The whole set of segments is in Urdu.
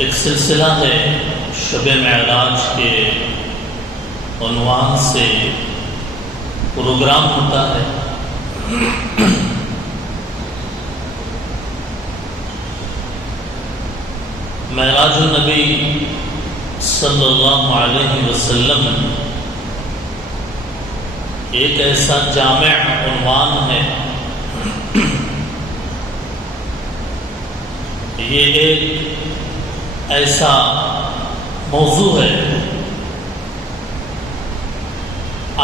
ایک سلسلہ ہے شب معراج کے عنوان سے پروگرام ہوتا ہے۔ معراج النبی صلی اللہ علیہ وسلم ایک ایسا جامع عنوان ہے، یہ ایک ایسا موضوع ہے،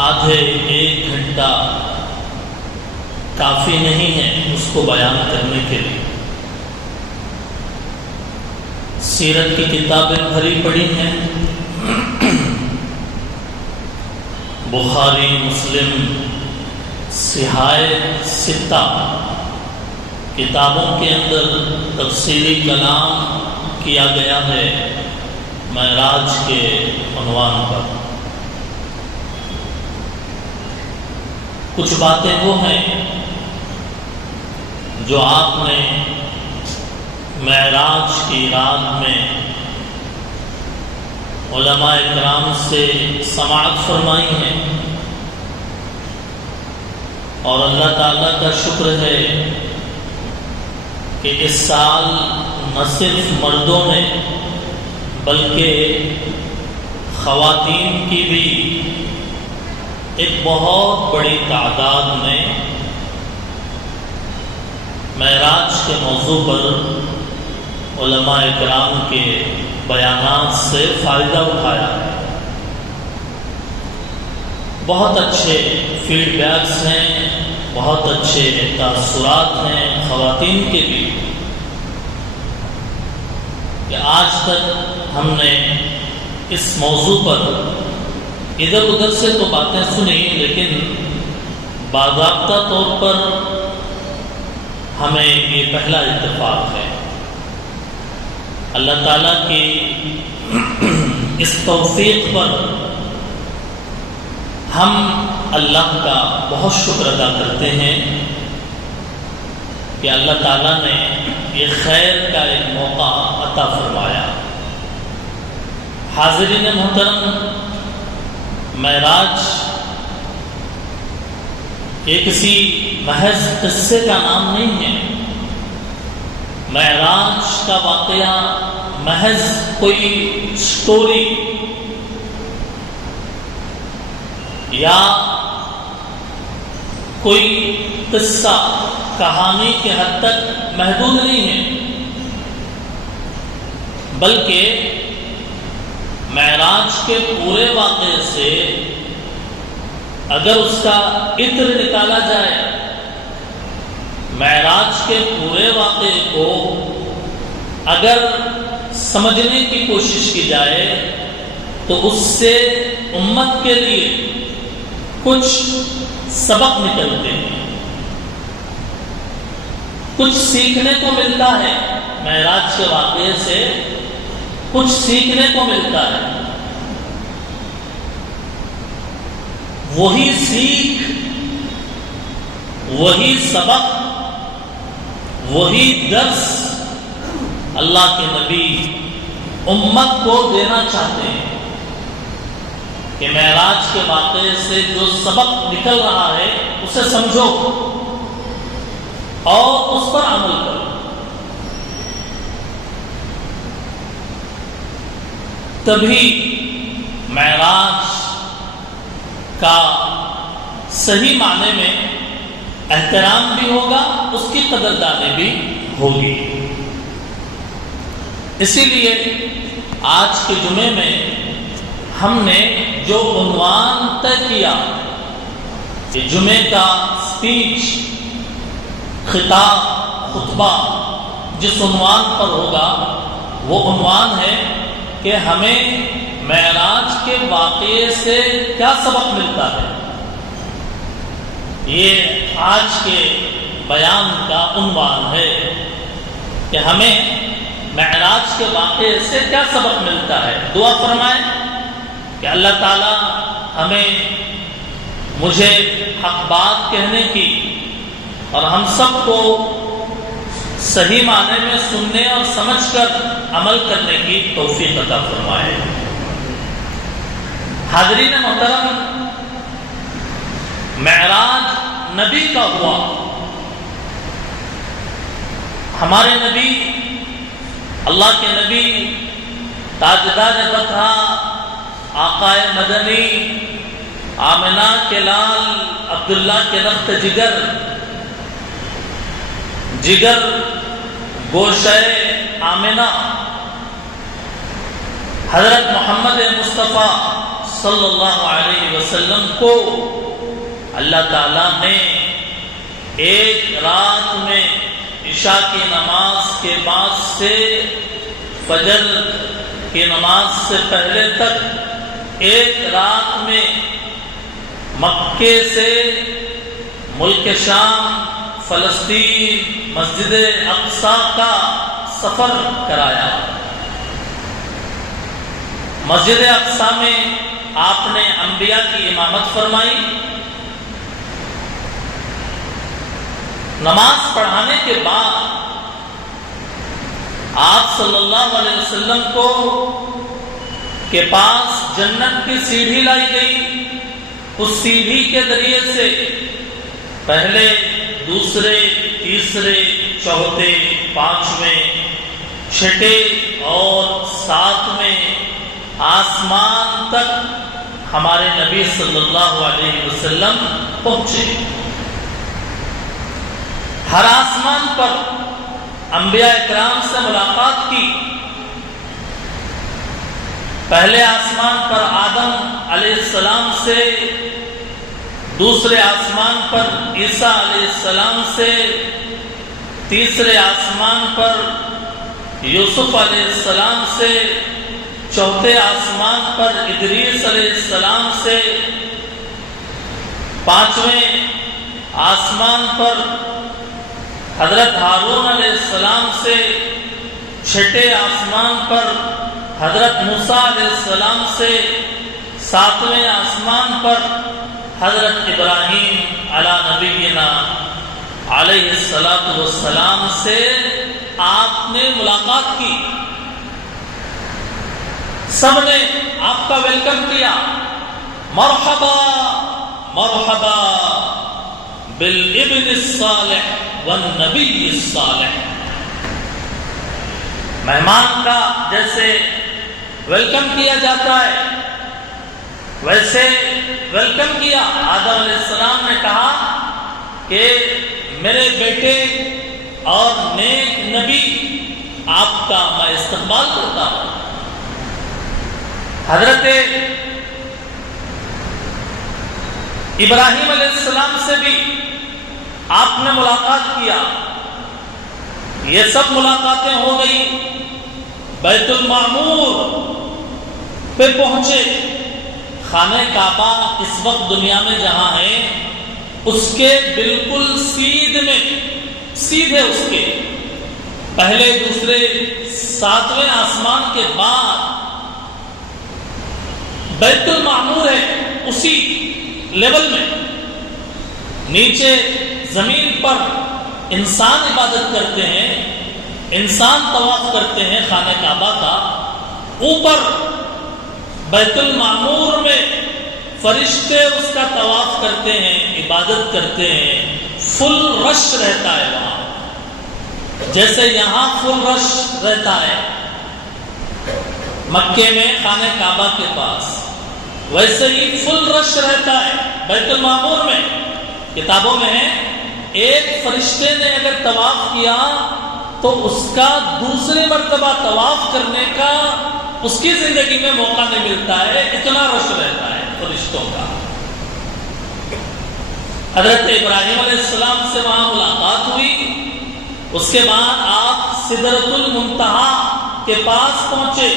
آدھے ایک گھنٹہ کافی نہیں ہے اس کو بیان کرنے کے لیے۔ سیرت کی کتابیں بھری پڑی ہیں، بخاری، مسلم، صحاح ستہ کتابوں کے اندر تفصیلی کلام کیا گیا ہے معراج کے عنوان پر۔ کچھ باتیں وہ ہیں جو آپ نے معراج کی رات میں علماء اکرام سے سماعت فرمائی ہیں، اور اللہ تعالیٰ کا شکر ہے کہ اس سال نہ صرف مردوں نے بلکہ خواتین کی بھی ایک بہت بڑی تعداد نے معراج کے موضوع پر علماء اکرام کے بیانات سے فائدہ اٹھایا ہے۔ بہت اچھے فیڈ بیکس ہیں، بہت اچھے تاثرات ہیں خواتین کے بھی، کہ آج تک ہم نے اس موضوع پر ادھر ادھر سے تو باتیں سنی، لیکن باضابطہ طور پر ہمیں یہ پہلا اتفاق ہے۔ اللہ تعالیٰ کی اس توفیق پر ہم اللہ کا بہت شکر ادا کرتے ہیں کہ اللہ تعالیٰ نے یہ خیر کا ایک موقع عطا فرمایا۔ حاضرین محترم، معراج یہ کسی محض قصے کا نام نہیں ہے۔ معراج کا واقعہ محض کوئی سٹوری یا کوئی قصہ کہانی کے حد تک محدود نہیں ہے، بلکہ معراج کے پورے واقعے سے اگر اس کا عطر نکالا جائے، معراج کے پورے واقعے کو اگر سمجھنے کی کوشش کی جائے تو اس سے امت کے لیے کچھ سبق نکلتے ہیں، کچھ سیکھنے کو ملتا ہے۔ معراج کے واقعے سے کچھ سیکھنے کو ملتا ہے۔ وہی سیکھ، وہی سبق، وہی درس اللہ کے نبی امت کو دینا چاہتے ہیں کہ معراج کے واقعے سے جو سبق نکل رہا ہے اسے سمجھو اور اس پر عمل کرو۔ تبھی معراج کا صحیح معنی میں احترام بھی ہوگا، اس کی قدردانی بھی ہوگی۔ اسی لیے آج کے جمعے میں ہم نے جو عنوان طے کیا کہ جمعے کا اسپیچ، خطاب، خطبہ جس عنوان پر ہوگا وہ عنوان ہے کہ ہمیں معراج کے واقعے سے کیا سبق ملتا ہے۔ یہ آج کے بیان کا عنوان ہے کہ ہمیں معراج کے واقعے سے کیا سبق ملتا ہے۔ دعا فرمائیں کہ اللہ تعالیٰ ہمیں، مجھے حق بات کہنے کی اور ہم سب کو صحیح معنی میں سننے اور سمجھ کر عمل کرنے کی توفیق عطا فرمائے۔ حاضرین محترم، معراج نبی کا ہوا۔ ہمارے نبی، اللہ کے نبی، تاجدار بطحہ، آقائے مدنی، آمنہ کے لال، عبداللہ کے رخت جگر گوشہ آمنہ، حضرت محمد مصطفیٰ صلی اللہ علیہ وسلم کو اللہ تعالیٰ نے ایک رات میں عشاء کی نماز کے بعد سے فجر کی نماز سے پہلے تک ایک رات میں مکے سے ملک شام، فلسطین، مسجد اقصیٰ کا سفر کرایا۔ مسجد اقصیٰ میں آپ نے انبیاء کی امامت فرمائی۔ نماز پڑھانے کے بعد آپ صلی اللہ علیہ وسلم کو کے پاس جنت کی سیڑھی لائی گئی۔ اس سیڑھی کے ذریعے سے پہلے، دوسرے، تیسرے، چوتھے، پانچویں، چھٹے اور ساتویں آسمان تک ہمارے نبی صلی اللہ علیہ وسلم پہنچے۔ ہر آسمان پر انبیاء اکرام سے ملاقات کی۔ پہلے آسمان پر آدم علیہ السلام سے، دوسرے آسمان پر عیسیٰ علیہ السلام سے، تیسرے آسمان پر یوسف علیہ السلام سے، چوتھے آسمان پر ادریس علیہ السلام سے، پانچویں آسمان پر حضرت ہارون علیہ السلام سے، چھٹے آسمان پر حضرت موسیٰ علیہ السلام سے، ساتویں آسمان پر حضرت ابراہیم علی نبینا علیہ السلام سے آپ نے ملاقات کی۔ سب نے آپ کا ویلکم کیا، مرحبا مرحبا بالابن الصالح والنبی الصالح۔ مہمان کا جیسے ویلکم کیا جاتا ہے ویسے ویلکم کیا۔ آدم علیہ السلام نے کہا کہ میرے بیٹے اور نیک نبی آپ کا میں استقبال کرتا ہوں۔ حضرت ابراہیم علیہ السلام سے بھی آپ نے ملاقات کیا۔ یہ سب ملاقاتیں ہو گئی، بیت المعمور پہ پہنچے۔ خانہ کعبہ اس وقت دنیا میں جہاں ہے اس کے بالکل سیدھے اس کے پہلے، دوسرے، ساتویں آسمان کے بعد بیت المعمور ہے۔ اسی لیول میں نیچے زمین پر انسان عبادت کرتے ہیں، انسان طواف کرتے ہیں خانہ کعبہ کا۔ اوپر بیت المعمور میں فرشتے اس کا طواف کرتے ہیں، عبادت کرتے ہیں۔ فل رش رہتا ہے وہاں، جیسے یہاں فل رش رہتا ہے مکے میں خانہ کعبہ کے پاس، ویسے ہی فل رش رہتا ہے بیت المعمور میں۔ کتابوں میں ہے ایک فرشتے نے اگر طواف کیا تو اس کا دوسری مرتبہ طواف کرنے کا اس کی زندگی میں موقع نہیں ملتا ہے، اتنا رش رہتا ہے فرشتوں کا۔ حضرت ابراہیم علیہ السلام سے وہاں ملاقات ہوئی۔ اس کے بعد آپ سدرۃ المنتہا کے پاس پہنچے۔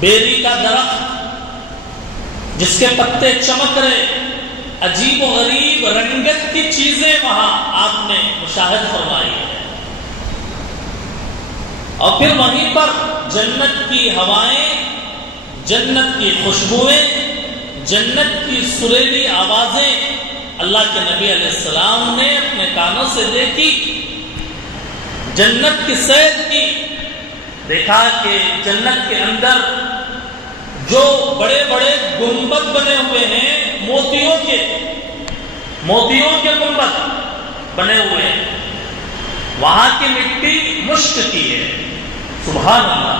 بیری کا درخت جس کے پتے چمک رہے، عجیب و غریب رنگت کی چیزیں وہاں آپ نے مشاہد فرمائی ہے۔ اور پھر وہیں پر جنت کی ہوائیں، جنت کی خوشبوئیں، جنت کی سریلی آوازیں اللہ کے نبی علیہ السلام نے اپنے کانوں سے دیکھی، جنت کی سیر کی۔ دیکھا کہ جنت کے اندر جو بڑے بڑے گنبد بنے ہوئے ہیں موتیوں کے گنبد بنے ہوئے ہیں، وہاں کی مٹی مشک کی ہے، سبحان اللہ،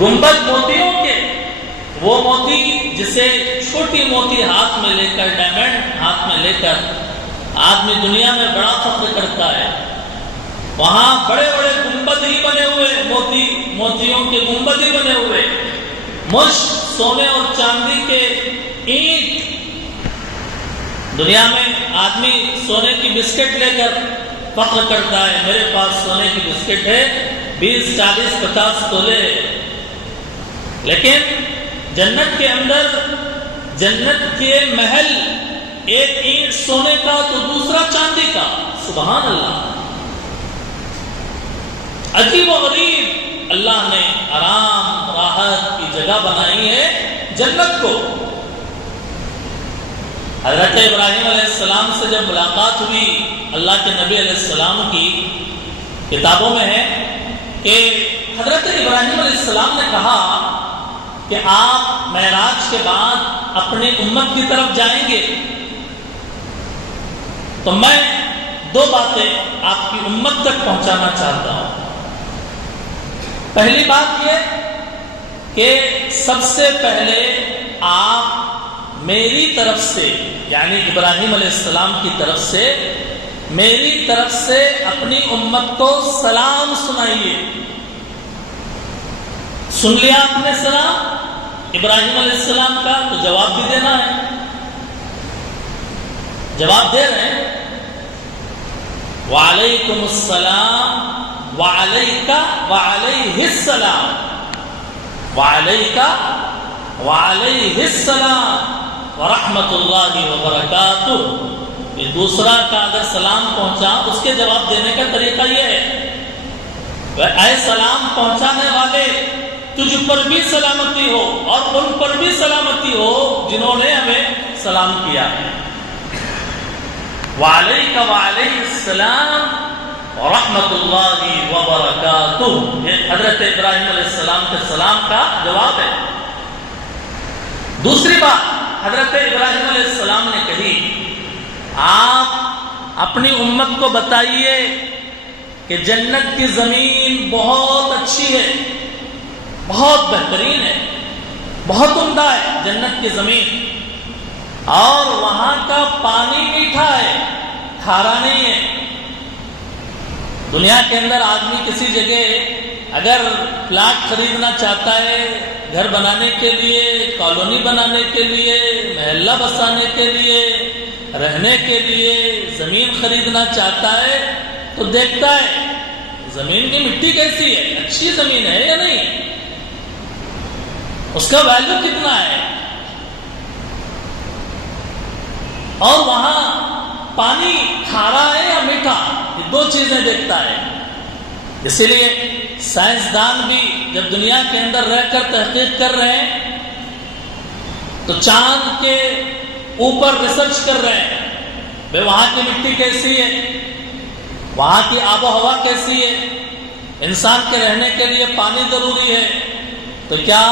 گنبد موتیوں کے، وہ موتی جسے چھوٹی موتی ہاتھ میں لے کر، ڈائمنڈ ہاتھ میں لے کر آدمی دنیا میں بڑا فخر کرتا ہے، وہاں بڑے بڑے گنبد ہی بنے ہوئے، موتیوں کے گنبد ہی بنے ہوئے، مشک، سونے اور چاندی کے اینٹ۔ دنیا میں آدمی سونے کی بسکٹ لے کر فخر کرتا ہے، میرے پاس سونے کی بسکٹ ہے، 20، 40، 50 تولے، لیکن جنت کے اندر جنت کے محل، ایک اینٹ سونے کا تو دوسرا چاندی کا، سبحان اللہ، عجیب و غریب اللہ نے آرام راحت کی جگہ بنائی ہے جنت کو۔ حضرت ابراہیم علیہ السلام سے جب ملاقات ہوئی، اللہ کے نبی علیہ السلام کی کتابوں میں ہے کہ حضرت ابراہیم علیہ السلام نے کہا کہ آپ معراج کے بعد اپنی امت کی طرف جائیں گے تو میں 2 باتیں آپ کی امت تک پہنچانا چاہتا ہوں۔ پہلی بات یہ کہ سب سے پہلے آپ میری طرف سے، یعنی ابراہیم علیہ السلام کی طرف سے، میری طرف سے اپنی امت کو سلام سنائیے۔ سن لیا آپ نے سلام ابراہیم علیہ السلام کا، تو جواب بھی دینا ہے، جواب دے رہے ہیں، وعلیکم السلام وعلیکا وعلیہ السلام، وعلیکا وعلیہ السلام ورحمۃ اللہ وبرکاتہ۔ یہ دوسرا کا اگر سلام پہنچا، اس کے جواب دینے کا طریقہ یہ ہے، اے سلام پہنچانے والے، تجھ پر بھی سلامتی ہو اور ان پر بھی سلامتی ہو جنہوں نے ہمیں سلام کیا۔ وعلیکا وعلیہ السلام ورحمۃ اللہ وبرکاتہ، یہ حضرت ابراہیم علیہ السلام کے سلام کا جواب ہے۔ دوسری بات حضرت ابراہیم علیہ السلام نے کہی، آپ اپنی امت کو بتائیے کہ جنت کی زمین بہت اچھی ہے، بہت بہترین ہے، بہت عمدہ ہے جنت کی زمین، اور وہاں کا پانی میٹھا ہے، کھارا نہیں ہے۔ دنیا کے اندر آدمی کسی جگہ اگر پلاٹ خریدنا چاہتا ہے، گھر بنانے کے لیے، کالونی بنانے کے لیے، محلہ بسانے کے لیے، رہنے کے لیے زمین خریدنا چاہتا ہے تو دیکھتا ہے زمین کی مٹی کیسی ہے، اچھی زمین ہے یا نہیں، اس کا ویلیو کتنا ہے، اور وہاں پانی کھارا ہے یا میٹھا، یہ 2 چیزیں دیکھتا ہے۔ اسی لیے سائنسدان بھی جب دنیا کے اندر رہ کر تحقیق کر رہے ہیں تو چاند کے اوپر ریسرچ کر رہے ہیں، بھئی وہاں کی مٹی کیسی ہے، وہاں کی آب و ہوا کیسی ہے، انسان کے رہنے کے لیے پانی ضروری ہے، تو کیا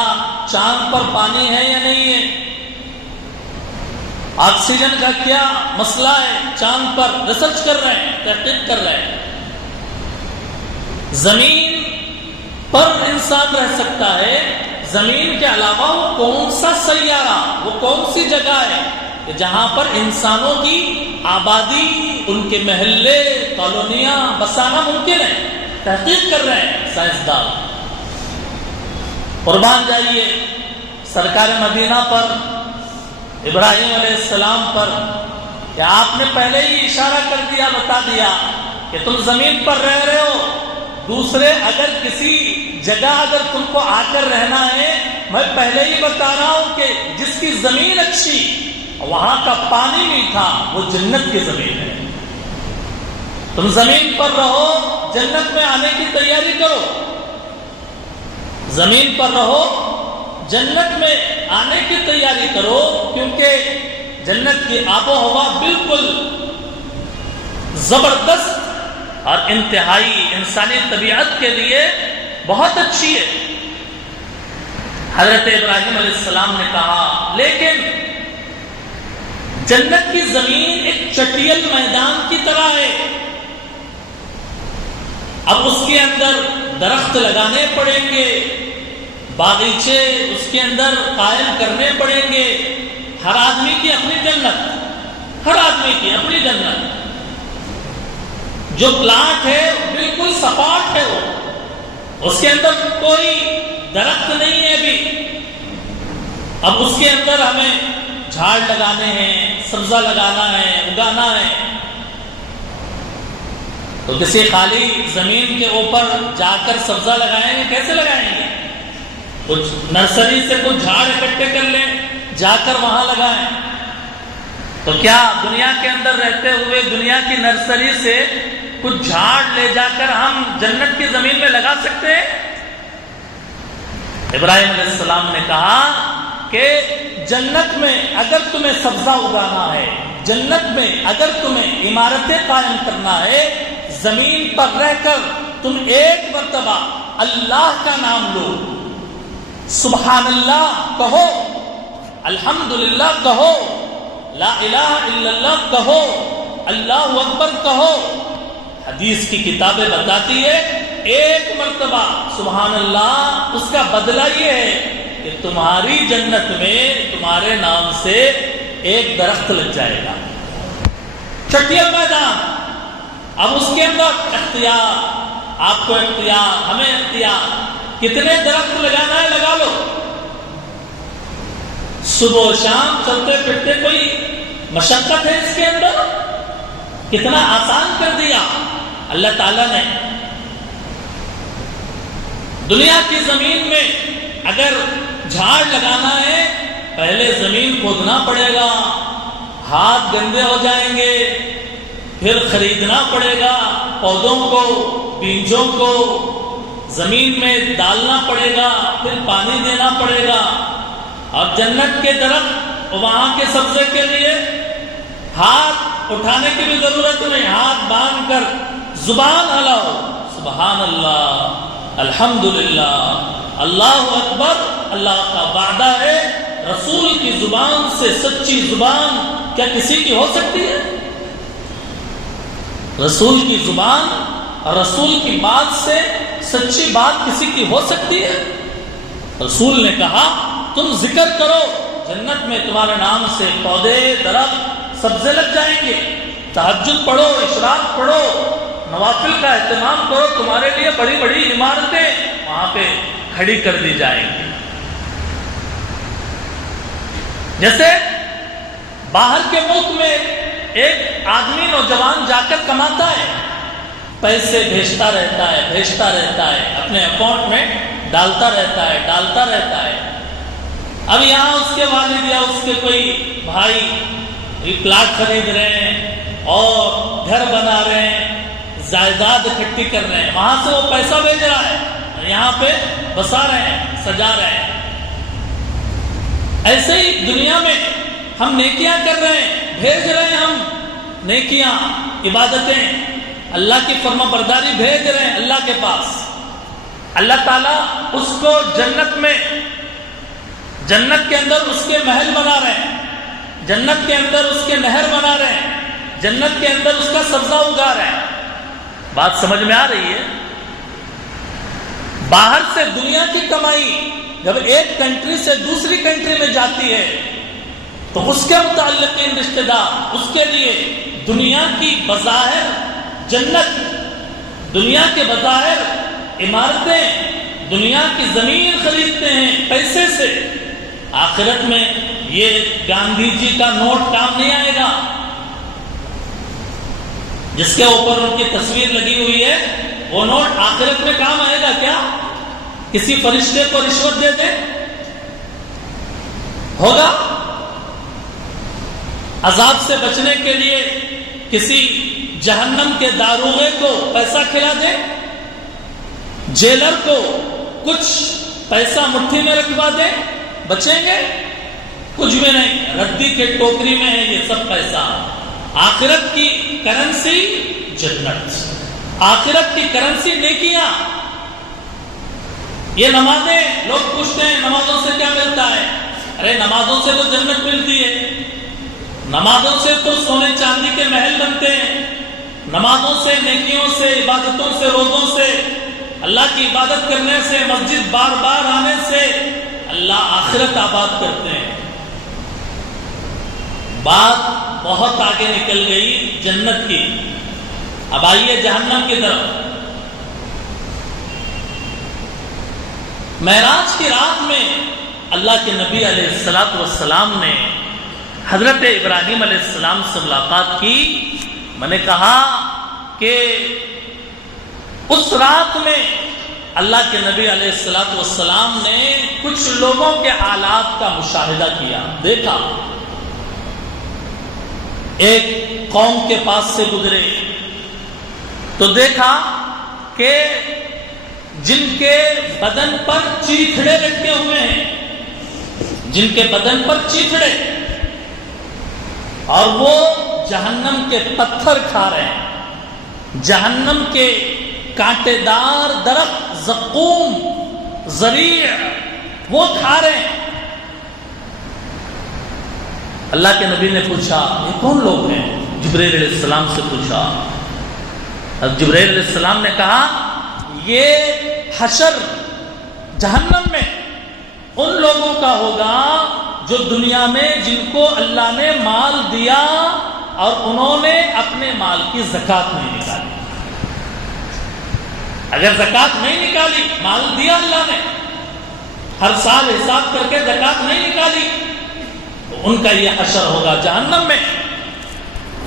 چاند پر پانی ہے یا نہیں ہے، آکسیجن کا کیا مسئلہ ہے، چاند پر ریسرچ کر رہے ہیں، تحقیق کر رہے ہیں۔ زمین پر انسان رہ سکتا ہے، زمین کے علاوہ وہ کون سا سیارہ، وہ کون سی جگہ ہے کہ جہاں پر انسانوں کی آبادی، ان کے محلے، کالونیاں بسانا ممکن ہے، تحقیق کر رہے ہیں سائنسدان۔ قربان جائیے سرکار مدینہ پر، ابراہیم علیہ السلام پر، کہ آپ نے پہلے ہی اشارہ کر دیا، بتا دیا کہ تم زمین پر رہ رہے ہو، دوسرے اگر کسی جگہ اگر تم کو آ کر رہنا ہے، میں پہلے ہی بتا رہا ہوں کہ جس کی زمین اچھی، وہاں کا پانی میٹھا، وہ جنت کی زمین ہے۔ تم زمین پر رہو، جنت میں آنے کی تیاری کرو، زمین پر رہو، جنت میں آنے کی تیاری کرو، کیونکہ جنت کی آب و ہوا بالکل زبردست اور انتہائی انسانی طبیعت کے لیے بہت اچھی ہے۔ حضرت ابراہیم علیہ السلام نے کہا لیکن جنت کی زمین ایک چٹیل میدان کی طرح ہے، اب اس کے اندر درخت لگانے پڑیں گے، باغیچے اس کے اندر قائم کرنے پڑیں گے۔ ہر آدمی کی اپنی جنت، ہر آدمی کی اپنی جنت۔ جو پلاٹ ہے بالکل سپاٹ ہے، وہ اس کے اندر کوئی درخت نہیں ہے ابھی، اب اس کے اندر ہمیں جھاڑ لگانے ہیں، سبزہ لگانا ہے، اگانا ہے۔ تو کسی خالی زمین کے اوپر جا کر سبزہ لگائیں گے، کیسے لگائیں گے؟ کچھ نرسری سے کچھ جھاڑ اکٹھے کر لیں، جا کر وہاں لگائیں۔ تو کیا دنیا کے اندر رہتے ہوئے دنیا کی نرسری سے کچھ جھاڑ لے جا کر ہم جنت کی زمین میں لگا سکتے ہیں؟ ابراہیم علیہ السلام نے کہا کہ جنت میں اگر تمہیں سبزہ اگانا ہے، جنت میں اگر تمہیں عمارتیں قائم کرنا ہے، زمین پر رہ کر تم ایک مرتبہ اللہ کا نام لو، سبحان اللہ کہو، الحمدللہ کہو، لا الہ الا اللہ کہو، اللہ اکبر کہو۔ حدیث کی کتابیں بتاتی ہے ایک مرتبہ سبحان اللہ، اس کا بدلہ یہ ہے کہ تمہاری جنت میں تمہارے نام سے ایک درخت لگ جائے گا، چٹیل میدان۔ اب اس کے اندر اختیار، آپ کو اختیار، ہمیں اختیار، کتنے درخت لگانا ہے لگا لو، صبح و شام چلتے پھرتے، کوئی مشقت ہے اس کے اندر؟ کتنا آسان کر دیا اللہ تعالیٰ نے۔ دنیا کی زمین میں اگر جھاڑ لگانا ہے پہلے زمین کھودنا پڑے گا، ہاتھ گندے ہو جائیں گے، پھر خریدنا پڑے گا، پودوں کو، بیجوں کو زمین میں ڈالنا پڑے گا، پھر پانی دینا پڑے گا۔ اور جنت کے درخت وہاں کے سبزے کے لیے ہاتھ اٹھانے کی بھی ضرورت نہیں، ہاتھ باندھ کر زبان ہلاؤ، سبحان اللہ، الحمدللہ، اللہ اکبر، اللہ کا وعدہ ہے۔ رسول کی زبان سے سچی زبان کیا کسی کی ہو سکتی ہے؟ رسول کی زبان اور رسول کی بات سے سچی بات کسی کی ہو سکتی ہے؟ رسول نے کہا تم ذکر کرو، جنت میں تمہارے نام سے پودے، درخت، سبزے لگ جائیں گے۔ تہجد پڑھو، اشراق پڑھو، نوافل کا اہتمام کرو، تمہارے لیے بڑی بڑی عمارتیں وہاں پہ کھڑی کر دی جائیں گی۔ جیسے باہر کے ملک میں ایک آدمی نوجوان جا کر کماتا ہے، پیسے بھیجتا رہتا ہے، اپنے اکاؤنٹ میں ڈالتا رہتا ہے۔ اب یہاں اس کے والد یا اس کے کوئی بھائی پلاٹ خرید رہے ہیں اور گھر بنا رہے ہیں، جائیداد اکٹھی کر رہے ہیں، وہاں سے وہ پیسہ بھیج رہا ہے، یہاں پہ بسا رہے ہیں، سجا رہے ہیں۔ ایسے ہی دنیا میں ہم نیکیاں کر رہے ہیں، بھیج رہے ہیں، ہم نیکیاں، عبادتیں، اللہ کی فرما برداری بھیج رہے ہیں اللہ کے پاس۔ اللہ تعالیٰ اس کو جنت میں، جنت کے اندر اس کے محل بنا رہے ہیں، جنت کے اندر اس کے نہر بنا رہے ہیں، جنت کے اندر اس کا سبزہ اگا رہے ہیں۔ بات سمجھ میں آ رہی ہے؟ باہر سے دنیا کی کمائی جب ایک کنٹری سے دوسری کنٹری میں جاتی ہے تو اس کے متعلقین رشتہ دار اس کے لیے دنیا کی بظاہر جنت، دنیا کے بظاہر عمارتیں، دنیا کی زمین خریدتے ہیں پیسے سے۔ آخرت میں یہ گاندھی جی کا نوٹ کام نہیں آئے گا جس کے اوپر ان کی تصویر لگی ہوئی ہے، وہ نوٹ آخرت میں کام آئے گا کیا؟ کسی فرشتے کو رشوت دے دے ہوگا؟ عذاب سے بچنے کے لیے کسی جہنم کے داروغے کو پیسہ کھلا دے، جیلر کو کچھ پیسہ مٹھی میں رکھوا دے، بچیں گے؟ کچھ بھی نہیں، ردی کے ٹوکری میں ہے یہ سب پیسہ۔ آخرت کی کرنسی جنت، آخرت کی کرنسی نیکیاں. یہ نمازیں، لوگ پوچھتے ہیں نمازوں سے کیا ملتا ہے؟ ارے نمازوں سے تو جنت ملتی ہے، نمازوں سے تو سونے چاندی کے محل بنتے ہیں، نمازوں سے، نیکیوں سے، عبادتوں سے، روزوں سے، اللہ کی عبادت کرنے سے، مسجد بار بار آنے سے اللہ آخرت آباد کرتے ہیں. بات بہت آگے نکل گئی جنت کی. اب آئیے جہنم کی طرف. معراج کی رات میں اللہ کے نبی علیہ السلام نے حضرت ابراہیم علیہ السلام سے ملاقات کی. میں نے کہا کہ اس رات میں اللہ کے نبی علیہ السلام نے کچھ لوگوں کے حالات کا مشاہدہ کیا، دیکھا. ایک قوم کے پاس سے گزرے تو دیکھا کہ جن کے بدن پر چیتھڑے لٹکے ہوئے ہیں، جن کے بدن پر چیتھڑے، اور وہ جہنم کے پتھر کھا رہے ہیں، جہنم کے کانٹے دار درخت، زقوم، زریع، وہ کھا رہے ہیں. اللہ کے نبی نے پوچھا یہ کون لوگ ہیں؟ جبرائیل علیہ السلام سے پوچھا. اب جبرائیل علیہ السلام نے کہا یہ حشر جہنم میں ان لوگوں کا ہوگا جو دنیا میں جن کو اللہ نے مال دیا اور انہوں نے اپنے مال کی زکوٰۃ نہیں نکالی. اگر زکوٰۃ نہیں نکالی، مال دیا اللہ نے، ہر سال حساب کر کے زکوٰۃ نہیں نکالی، تو ان کا یہ حشر ہوگا جہنم میں.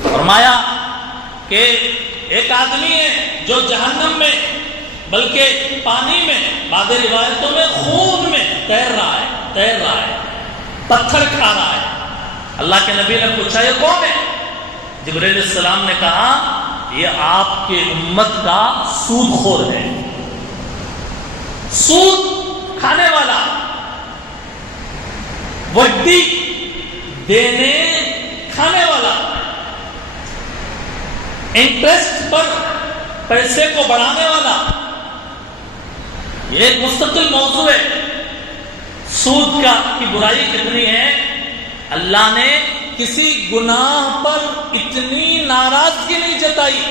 فرمایا کہ ایک آدمی ہے جو جہنم میں، بلکہ پانی میں، بعض روایتوں میں خون میں تیر رہا ہے، پتھر کھا رہا ہے. اللہ کے نبی نے پوچھا یہ کون ہے؟ جبرائیل علیہ السلام نے کہا یہ آپ کے امت کا سود خور ہے، سود کھانے والا، وڈی دینے کھانے والا، انٹرسٹ پر پیسے کو بڑھانے والا. یہ ایک مستقل موضوع ہے. سود کی برائی کتنی ہے. اللہ نے کسی گناہ پر اتنی ناراضگی نہیں جتائی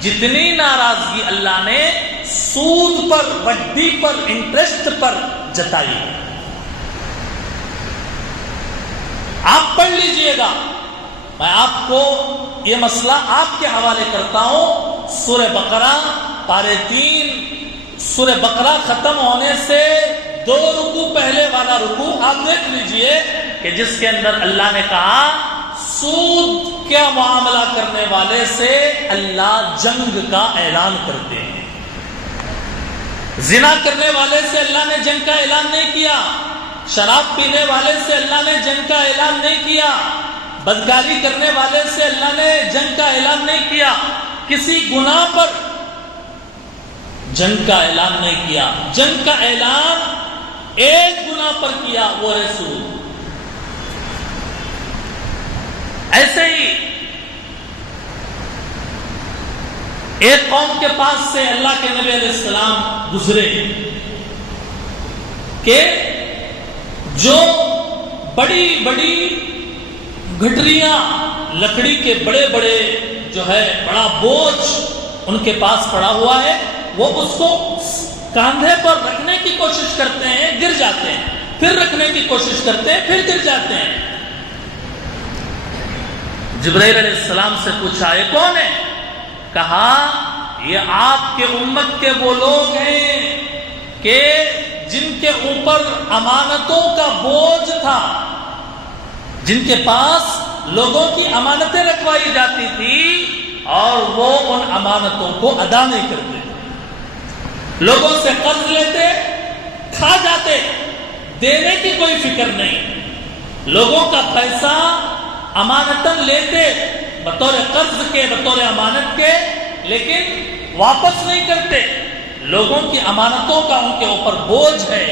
جتنی ناراضگی اللہ نے سود پر، وڈی پر، انٹرسٹ پر جتائی. آپ پڑھ لیجئے گا، میں آپ کو یہ مسئلہ آپ کے حوالے کرتا ہوں. سورہ بقرہ پارے 3، سورہ بقرہ ختم ہونے سے 2 رکوع پہلے والا رکوع آپ دیکھ لیجئے کہ جس کے اندر اللہ نے کہا سود کا معاملہ کرنے والے سے اللہ جنگ کا اعلان کرتے ہیں. زنا کرنے والے سے اللہ نے جنگ کا اعلان نہیں کیا، شراب پینے والے سے اللہ نے جنگ کا اعلان نہیں کیا، بدکاری کرنے والے سے اللہ نے جنگ کا اعلان نہیں کیا، کسی گناہ پر جنگ کا اعلان نہیں کیا. جنگ کا اعلان ایک گناہ پر کیا، وہ ہے سود. ایسے ہی ایک قوم کے پاس سے اللہ کے نبی علیہ السلام گزرے کہ جو بڑی بڑی گھٹریاں، لکڑی کے بڑے بڑے جو ہے بڑا بوجھ ان کے پاس پڑا ہوا ہے، وہ اس کو کاندھے پر رکھنے کی کوشش کرتے ہیں، گر جاتے ہیں، پھر رکھنے کی کوشش کرتے ہیں، پھر گر جاتے ہیں. جبرائیل علیہ السلام سے پوچھا یہ کون ہے؟ کہا یہ آپ کے امت کے وہ لوگ ہیں کہ جن کے اوپر امانتوں کا بوجھ تھا، جن کے پاس لوگوں کی امانتیں رکھوائی جاتی تھی اور وہ ان امانتوں کو ادا نہیں کرتے، لوگوں سے قرض لیتے، کھا جاتے، دینے کی کوئی فکر نہیں، لوگوں کا پیسہ امانتاً لیتے بطور قرض کے، بطور امانت کے، لیکن واپس نہیں کرتے، لوگوں کی امانتوں کا ان کے اوپر بوجھ ہے.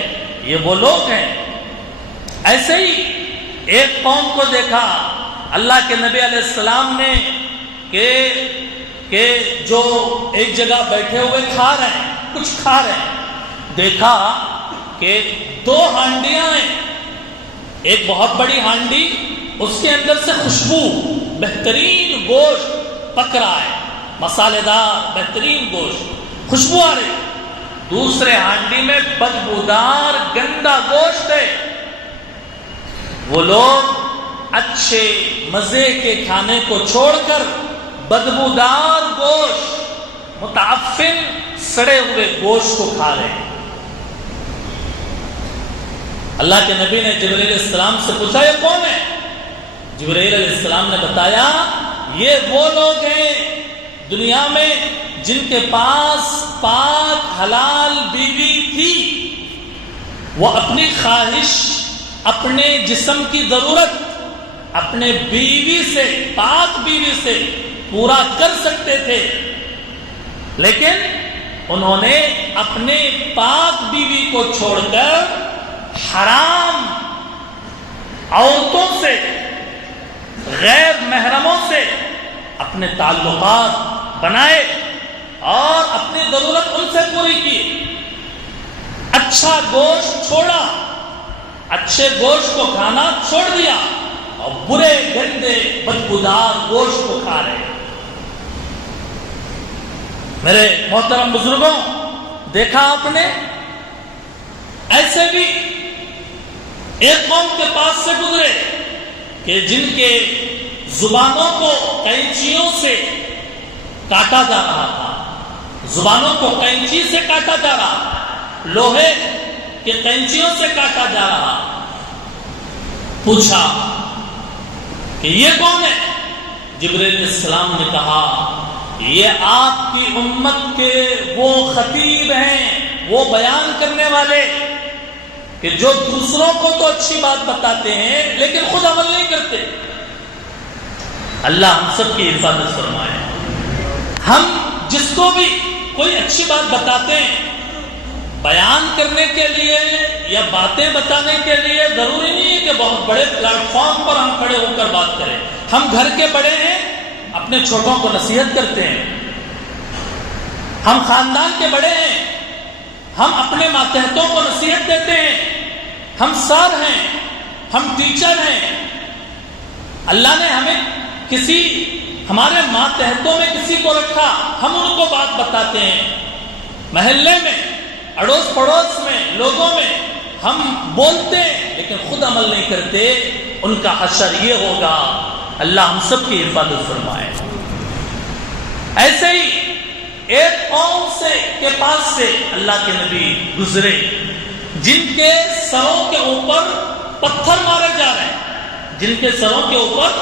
یہ وہ لوگ ہیں. ایسے ہی ایک قوم کو دیکھا اللہ کے نبی علیہ السلام نے کہ کہ جو ایک جگہ بیٹھے ہوئے کھا رہے ہیں، کچھ کھا رہے ہیں، دیکھا کہ 2 ہانڈیاں ہیں، ایک بہت بڑی ہانڈی، اس کے اندر سے خوشبو، بہترین گوشت پک رہا ہے، مسالے دار بہترین گوشت، خوشبو آ رہی، دوسرے ہانڈی میں بدبودار گندا گوشت ہے۔ وہ لوگ اچھے مزے کے کھانے کو چھوڑ کر بدبودار گوشت، متعفن سڑے ہوئے گوشت کو کھا رہے ہیں۔ اللہ کے نبی نے جبرائیل علیہ السلام سے پوچھا یہ کون ہے؟ جبرائیل علیہ السلام نے بتایا یہ وہ لوگ ہیں دنیا میں جن کے پاس پاک حلال بیوی تھی، وہ اپنی خواہش، اپنے جسم کی ضرورت اپنے بیوی سے، پاک بیوی سے پورا کر سکتے تھے، لیکن انہوں نے اپنے پاک بیوی کو چھوڑ کر حرام عورتوں سے، غیر محرموں سے اپنے تعلقات بنائے اور اپنی ضرورت ان سے پوری کی، اچھا گوشت چھوڑا، اچھے گوشت کو کھانا چھوڑ دیا اور برے گندے بدبودار گوشت کو کھا رہے ہیں۔ میرے محترم بزرگوں، دیکھا آپ نے ایسے بھی ایک قوم کے پاس سے گزرے کہ جن کے زبانوں کو قینچیوں سے کاٹا جا رہا تھا، زبانوں کو قینچی سے کاٹا جا رہا، لوہے کہ قینچیوں سے کاٹا جا رہا۔ پوچھا کہ یہ کون ہے؟ جبرائیل علیہ السلام نے کہا یہ آپ کی امت کے وہ خطیب ہیں، وہ بیان کرنے والے کہ جو دوسروں کو تو اچھی بات بتاتے ہیں لیکن خود عمل نہیں کرتے۔ اللہ ہم سب کی حفاظت فرمائے۔ ہم جس کو بھی کوئی اچھی بات بتاتے ہیں، بیان کرنے کے لیے یا باتیں بتانے کے لیے ضروری نہیں ہے کہ بہت بڑے پلیٹ فارم پر ہم کھڑے ہو کر بات کریں۔ ہم گھر کے بڑے ہیں، اپنے چھوٹوں کو نصیحت کرتے ہیں۔ ہم خاندان کے بڑے ہیں، ہم اپنے ماتحتوں کو نصیحت دیتے ہیں۔ ہم سر ہیں، ہم ٹیچر ہیں۔ اللہ نے ہمیں ہمارے ماتحتوں میں کسی کو رکھا، ہم ان کو بات بتاتے ہیں۔ محلے میں، اڑوس پڑوس میں، لوگوں میں ہم بولتے ہیں لیکن خود عمل نہیں کرتے، ان کا حشر یہ ہوگا۔ اللہ ہم سب کی حفاظت فرمائے۔ ایسے ہی ایک قوم کے پاس سے اللہ کے نبی گزرے جن کے سروں کے اوپر پتھر مارے جا رہے ہیں، جن کے سروں کے اوپر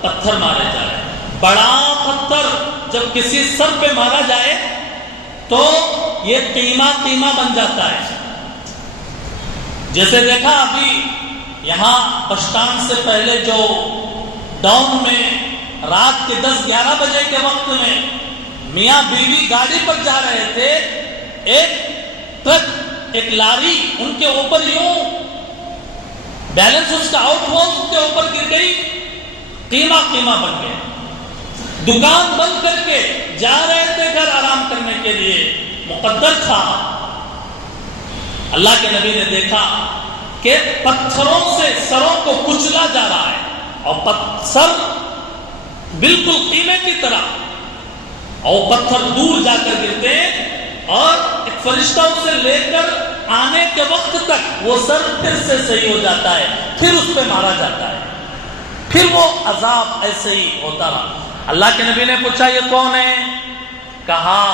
پتھر مارے جا رہے ہیں۔ بڑا پتھر جب کسی سر پہ مارا جائے تو یہ قیمہ بن جاتا ہے۔ جیسے دیکھا ابھی یہاں بس اسٹینڈ سے پہلے جو ڈاؤن میں رات کے 10-11 بجے کے وقت میں میاں بیوی گاڑی پر جا رہے تھے، ایک ٹرک، ایک لاری ان کے اوپر یوں بیلنس اس کا آؤٹ ہوا، اس کے اوپر گر گئی، قیمہ بن گیا۔ دکان بند کر کے جا رہے تھے گھر آرام کرنے کے لیے، مقدر تھا۔ اللہ کے نبی نے دیکھا کہ پتھروں سے سروں کو کچلا جا رہا ہے اور سر بالکل قیمے کی طرح، اور پتھر دور جا کر گرتے ہیں اور ایک فرشتہ اسے لے کر آنے کے وقت تک وہ سر پھر سے صحیح ہو جاتا ہے، پھر اس پہ مارا جاتا ہے، پھر وہ عذاب ایسے ہی ہوتا رہا۔ اللہ کے نبی نے پوچھا یہ کون ہے؟ کہا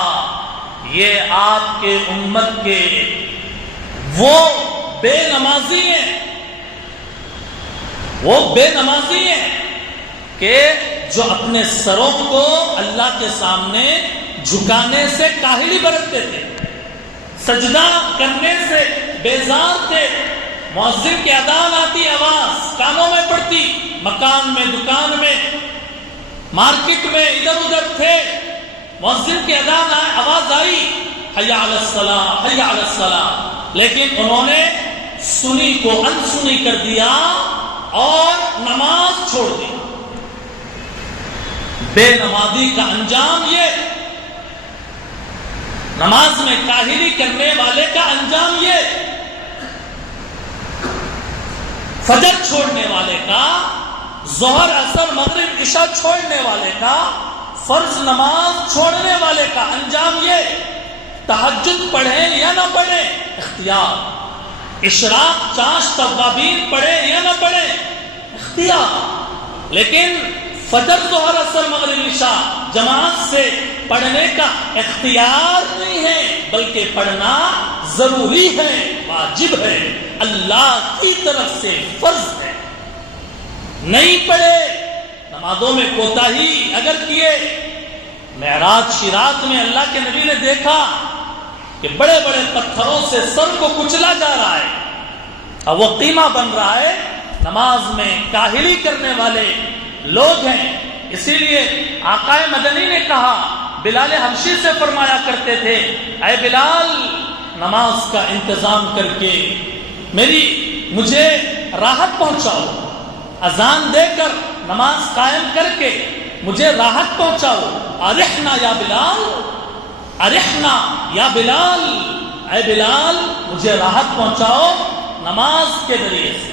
یہ آپ کے امت کے وہ بے نمازی ہیں، وہ بے نمازی ہیں کہ جو اپنے سروں کو اللہ کے سامنے جھکانے سے کاہلی برتتے تھے، سجدہ کرنے سے بیزار تھے۔ مؤذن کی اذان آتی، آواز کانوں میں پڑتی، مکان میں، دکان میں، مارکیٹ میں، ادھر ادھر تھے، مؤذن کی اذان آواز آئی، حی علی الصلاۃ، حی علی الصلاۃ، لیکن انہوں نے سنی کو انسنی کر دیا اور نماز چھوڑ دی۔ بے نمازی کا انجام یہ، نماز میں کاہلی کرنے والے کا انجام یہ، فجر چھوڑنے والے کا، ظہر عصر مغرب عشاء چھوڑنے والے کا، فرض نماز چھوڑنے والے کا انجام یہ، تہجد پڑھیں یا نہ پڑھیں اختیار، اشراق چاش توابین پڑھیں یا نہ پڑھیں اختیار، لیکن فجر ظہر عصر مغرب عشاء جماعت سے پڑھنے کا اختیار نہیں ہے، بلکہ پڑھنا ضروری ہے، واجب ہے، اللہ کی طرف سے فرض ہے۔ نہیں پڑھے، نمازوں میں کوتاہی اگر کیے، معراج کی رات میں اللہ کے نبی نے دیکھا کہ بڑے بڑے پتھروں سے سر کو کچلا جا رہا ہے اور وہ قیمہ بن رہا ہے، نماز میں کاہلی کرنے والے لوگ ہیں۔ اسی لیے آقا مدنی نے کہا، بلال حبشی سے فرمایا کرتے تھے، اے بلال نماز کا انتظام کر کے مجھے راحت پہنچاؤ، اذان دے کر نماز قائم کر کے مجھے راحت پہنچاؤ، ارحنا یا بلال، ارحنا یا بلال، اے بلال مجھے راحت پہنچاؤ نماز کے ذریعے سے۔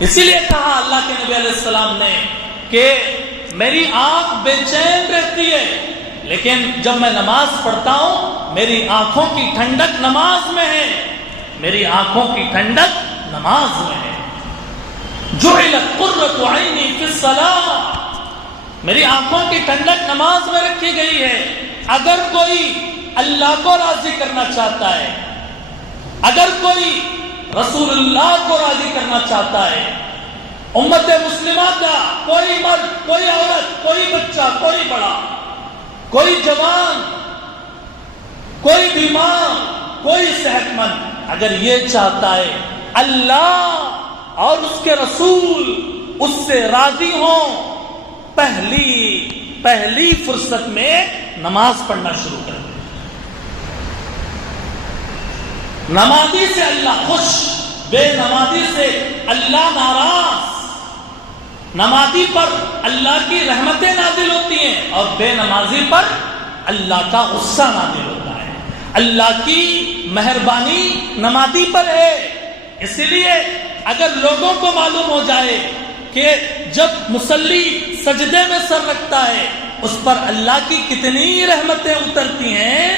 اسی لیے کہا اللہ کے نبی علیہ السلام نے کہ میری آنکھ بے چین رہتی ہے، لیکن جب میں نماز پڑھتا ہوں میری آنکھوں کی ٹھنڈک نماز میں ہے، میری آنکھوں کی ٹھنڈک نماز میں ہے۔ جعلت قرۃ عینی فی الصلاۃ، میری آنکھوں کی ٹھنڈک نماز میں رکھی گئی ہے۔ اگر کوئی اللہ کو راضی کرنا چاہتا ہے، اگر کوئی رسول اللہ کو راضی کرنا چاہتا ہے، امت مسلمہ کا کوئی مرد، کوئی عورت، کوئی بچہ، کوئی بڑا، کوئی جوان، کوئی بیمار، کوئی صحت مند، اگر یہ چاہتا ہے اللہ اور اس کے رسول اس سے راضی ہوں، پہلی فرصت میں نماز پڑھنا شروع کر دیں۔ نمازی سے اللہ خوش، بے نمازی سے اللہ ناراض۔ نمازی پر اللہ کی رحمتیں نازل ہوتی ہیں اور بے نمازی پر اللہ کا غصہ نازل ہوتا ہے۔ اللہ کی مہربانی نمازی پر ہے، اسی لیے اگر لوگوں کو معلوم ہو جائے کہ جب مصلی سجدے میں سر رکھتا ہے اس پر اللہ کی کتنی رحمتیں اترتی ہیں،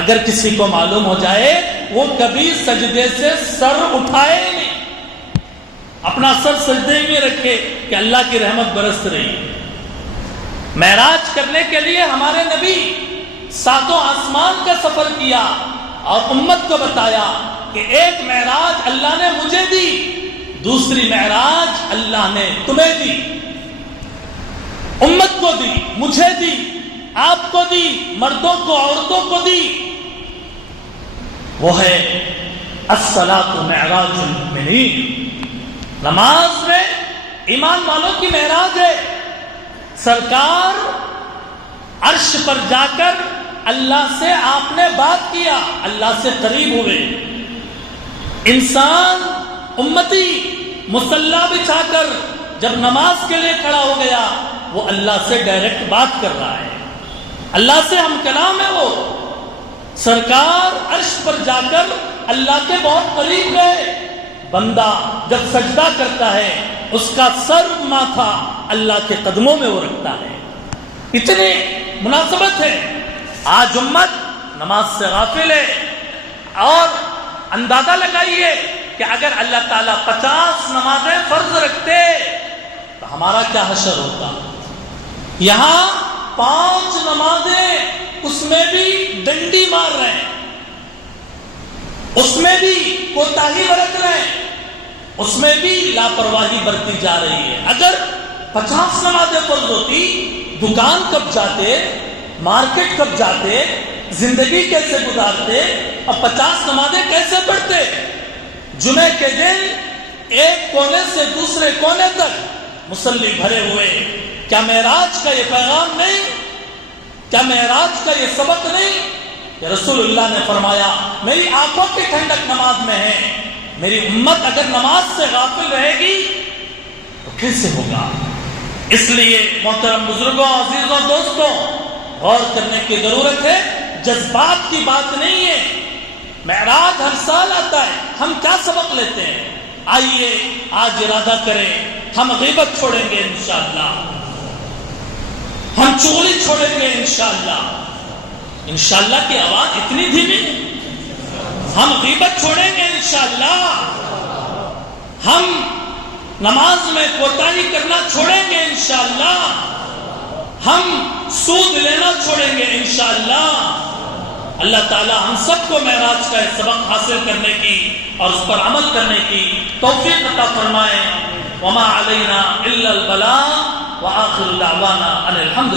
اگر کسی کو معلوم ہو جائے وہ کبھی سجدے سے سر اٹھائے نہیں، اپنا سر سجدے میں رکھے کہ اللہ کی رحمت برس رہی ہے۔ معراج کرنے کے لیے ہمارے نبی 7 آسمان کا سفر کیا اور امت کو بتایا کہ ایک معراج اللہ نے مجھے دی، دوسری معراج اللہ نے تمہیں دی، امت کو دی، مجھے دی، آپ کو دی، مردوں کو عورتوں کو دی۔ وہ ہے الصلاۃ معراج المؤمنین، نماز میں ایمان والوں کی معراج ہے۔ سرکار عرش پر جا کر اللہ سے آپ نے بات کیا، اللہ سے قریب ہوئے۔ انسان امتی مصلی بچھا کر جب نماز کے لیے کھڑا ہو گیا وہ اللہ سے ڈائریکٹ بات کر رہا ہے، اللہ سے ہم کلام ہے۔ وہ سرکار عرش پر جا کر اللہ کے بہت قریب گئے۔ بندہ جب سجدہ کرتا ہے اس کا سر ماتھا اللہ کے قدموں میں وہ رکھتا ہے۔ اتنی مناسبت ہے۔ آج امت نماز سے غافل ہے، اور اندازہ لگائیے کہ اگر اللہ تعالیٰ 50 نمازیں فرض رکھتے تو ہمارا کیا حشر ہوتا۔ یہاں 5 نمازیں، اس میں بھی ڈنڈی مار رہے ہیں، اس میں بھی کوتاہی برت رہے ہیں، اس میں بھی لاپرواہی برتی جا رہی ہے۔ اگر 50 نمازیں فرض ہوتی، دکان کب جاتے، مارکیٹ کب جاتے، زندگی کیسے گزارتے، اور 50 نمازیں کیسے پڑھتے؟ جمعے کے دن ایک کونے سے دوسرے کونے تک مصلی بھرے ہوئے۔ کیا معراج کا یہ پیغام نہیں؟ کیا معراج کا یہ سبق نہیں کہ رسول اللہ نے فرمایا میری آنکھوں کی ٹھنڈک نماز میں ہے۔ میری امت اگر نماز سے غافل رہے گی تو کیسے ہوگا؟ اس لیے محترم بزرگوں، عزیزوں، دوستوں، غور کرنے کی ضرورت ہے۔ جذبات کی بات نہیں ہے۔ معراج ہر سال آتا ہے، ہم کیا سبق لیتے ہیں؟ آئیے آج ارادہ کریں، ہم غیبت چھوڑیں گے انشاءاللہ، ہم چغلی چھوڑیں گے انشاءاللہ۔ انشاءاللہ کی آواز اتنی دھیمی، ہم غیبت چھوڑیں گے انشاءاللہ، ہم نماز میں کوتاہی کرنا چھوڑیں گے انشاءاللہ، ہم سود لینا چھوڑیں گے انشاءاللہ۔ اللہ تعالی ہم سب کو معراج کا سبق حاصل کرنے کی اور اس پر عمل کرنے کی توفیق عطا فرمائے۔ وما علینا الا البلاغ وآخر دعوانا ان الحمد